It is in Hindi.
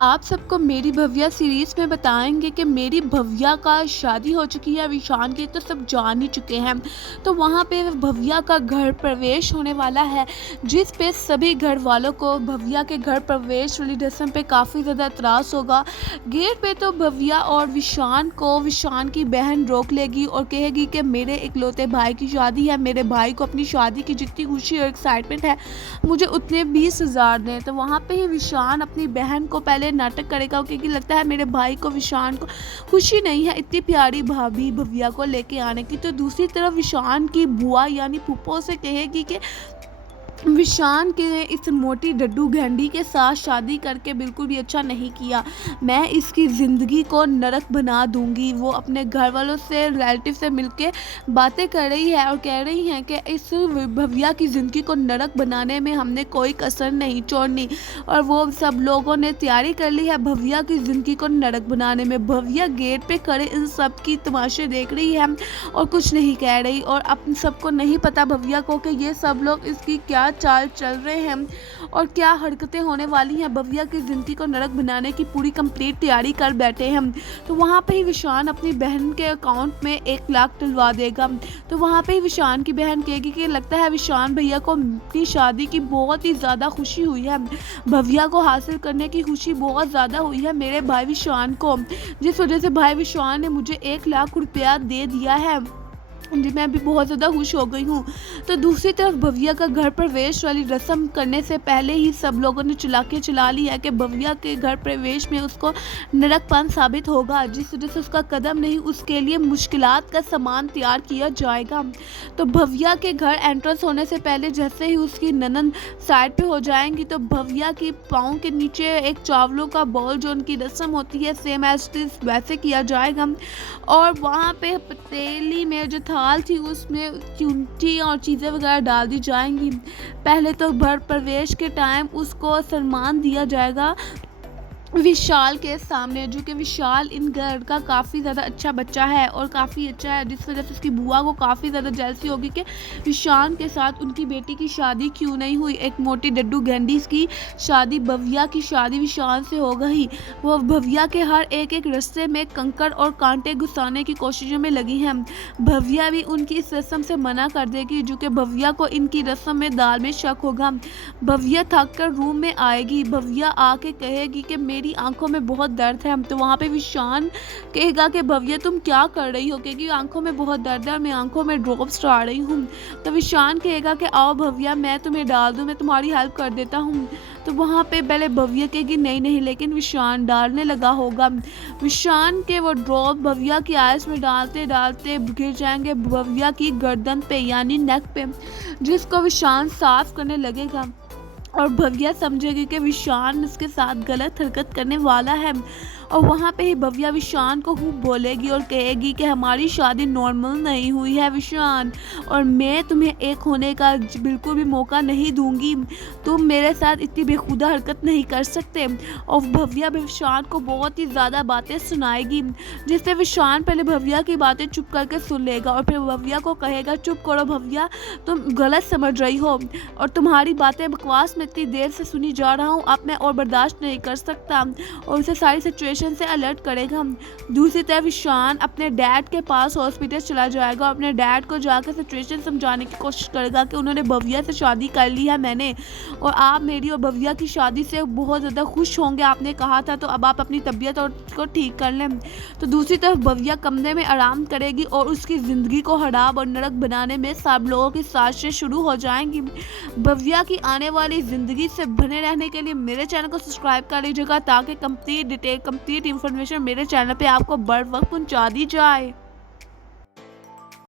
आप सबको मेरी भव्या सीरीज़ में बताएँगे कि मेरी भव्या का शादी हो चुकी है, विशान की तो सब जान ही चुके हैं। तो वहाँ पे भव्या का घर प्रवेश होने वाला है, जिस पे सभी घर वालों को भव्या के घर प्रवेश वाली रस्म पे काफ़ी ज़्यादा एतराज़ होगा। गेट पे तो भव्या और विशान को विशान की बहन रोक लेगी और कहेगी कि मेरे इकलौते भाई की शादी है, मेरे भाई को अपनी शादी की जितनी खुशी और एक्साइटमेंट है, मुझे उतने 20,000 दें। तो वहाँ पे ही विशान अपनी बहन को पहले नाटक करेगा क्योंकि लगता है मेरे भाई को विशान को खुशी नहीं है इतनी प्यारी भाभी भव्या को लेके आने की। तो दूसरी तरफ विशान की बुआ यानी फूफो से कहेगी कि विशान के इस मोटी डड्डू घैंडी के साथ शादी करके बिल्कुल भी अच्छा नहीं किया। मैं इसकी ज़िंदगी को नरक बना दूँगी। वो अपने घर वालों से रिलेटिव से मिलके बातें कर रही है और कह रही हैं कि इस भव्या की ज़िंदगी को नरक बनाने में हमने कोई कसर नहीं छोड़नी। और वो सब लोगों ने तैयारी कर ली है भव्या की ज़िंदगी को नरक बनाने में। भव्या गेट पे खड़े इन सब की तमाशे देख रही है और कुछ नहीं कह रही। और अब सबको नहीं पता भव्या को कि ये सब लोग इसकी क्या चाल चल रहे हैं और क्या हरकतें होने वाली हैं। भव्या की ज़िंदगी को नरक बनाने की पूरी कंप्लीट तैयारी कर बैठे हैं। तो वहाँ पे ही विशान अपनी बहन के अकाउंट में 1 लाख डलवा देगा। तो वहाँ पे ही विशान की बहन कहेगी कि लगता है विशान भैया को अपनी शादी की बहुत ही ज़्यादा खुशी हुई है, भव्या को हासिल करने की खुशी बहुत ज़्यादा हुई है मेरे भाई विशान को, जिस वजह से भाई विशान ने मुझे 1 लाख रुपया दे दिया है। जी, मैं भी बहुत ज़्यादा खुश हो गई हूँ। तो दूसरी तरफ भव्या का घर प्रवेश वाली रस्म करने से पहले ही सब लोगों ने चालाकियाँ चला ली है कि भव्या के घर प्रवेश में उसको नरकपन साबित होगा, जिस वजह से उसका कदम नहीं उसके लिए मुश्किलात का सामान तैयार किया जाएगा। तो भव्या के घर एंट्रेंस होने से पहले जैसे ही उसकी ननद साइड पे हो जाएंगी तो भव्या की पाँव के नीचे एक चावलों का बाउल जो उनकी रस्म होती है सेम एज इट इज़ वैसे किया जाएगा। और वहाँ पे पतीली में जो थाल थी उसमें चुनटी और चीज़ें वगैरह डाल दी जाएंगी। पहले तो घर प्रवेश के टाइम उसको सम्मान दिया जाएगा विशाल के सामने, जो कि विशाल इन घर का काफ़ी ज़्यादा अच्छा बच्चा है और काफ़ी अच्छा है, जिस वजह से उसकी बुआ को काफ़ी ज़्यादा जेलसी होगी कि विशान के साथ उनकी बेटी की शादी क्यों नहीं हुई। एक मोटी डड्डू गेंडी की शादी भव्या की शादी विशान से हो गई। वो भव्या के हर एक रास्ते में कंकड़ और कांटे घुसाने की कोशिशों में लगी हैं। भव्या भी उनकी इस रस्म से मना कर देगी, जो कि भव्या को इनकी रस्म में दाल में शक होगा। भव्या थक कर रूम में आएगी। भव्या आके कहेगी कि मेरी आंखों में बहुत दर्द है। तो वहाँ पे विशान कहेगा कि भव्या तुम क्या कर रही हो, क्योंकि आंखों में बहुत दर्द है और मैं आंखों में ड्रॉप्स डाल रही हूँ। तो विशान कहेगा कि आओ भव्या मैं तुम्हें डाल दूँ, मैं तुम्हारी हेल्प कर देता हूँ। तो वहाँ पे पहले भव्या कहेगी नहीं नहीं, लेकिन विशान डालने लगा होगा। विशान के वो ड्रॉप भव्या की आइस में डालते डालते गिर जाएंगे भव्या की गर्दन पे यानी नेक पे, जिसको विशान साफ करने लगेगा और भव्या समझेगी कि विशान उसके साथ गलत हरकत करने वाला है। और वहाँ पे ही भव्या विशान को खूब बोलेगी और कहेगी कि हमारी शादी नॉर्मल नहीं हुई है विशान, और मैं तुम्हें एक होने का बिल्कुल भी मौका नहीं दूंगी। तुम मेरे साथ इतनी बेखुदा हरकत नहीं कर सकते। और भव्या भी विशान को बहुत ही ज़्यादा बातें सुनाएगी, जिससे विशान पहले भव्या की बातें चुप करके सुन लेगा और फिर भव्या को कहेगा चुप करो भव्या, तुम गलत समझ रही हो और तुम्हारी बातें बकवास में इतनी देर से सुनी जा रहा हूँ, अब मैं और बर्दाश्त नहीं कर सकता। और उसे सारी सिचुएशन से अलर्ट करेगा। दूसरी तरफ विशान अपने डैड के पास हॉस्पिटल चला जाएगा और अपने डैड को जाकर सिचुएशन समझाने की कोशिश करेगा कि उन्होंने भव्या से शादी कर ली है मैंने, और आप मेरी और भव्या की शादी से बहुत ज़्यादा खुश होंगे, आपने कहा था, तो अब आप अपनी तबीयत और को ठीक कर लें। तो दूसरी तरफ भव्या कमरे में आराम करेगी और उसकी ज़िंदगी को हराब और नरक बनाने में सब लोगों की साजिशें शुरू हो जाएंगी। भव्या की आने वाली ज़िंदगी से बने रहने के लिए मेरे चैनल को सब्सक्राइब कर लीजिएगा, ताकि कंप्लीट इंफॉर्मेशन मेरे चैनल पे आपको बर वक्त पहुंचा दी जाए।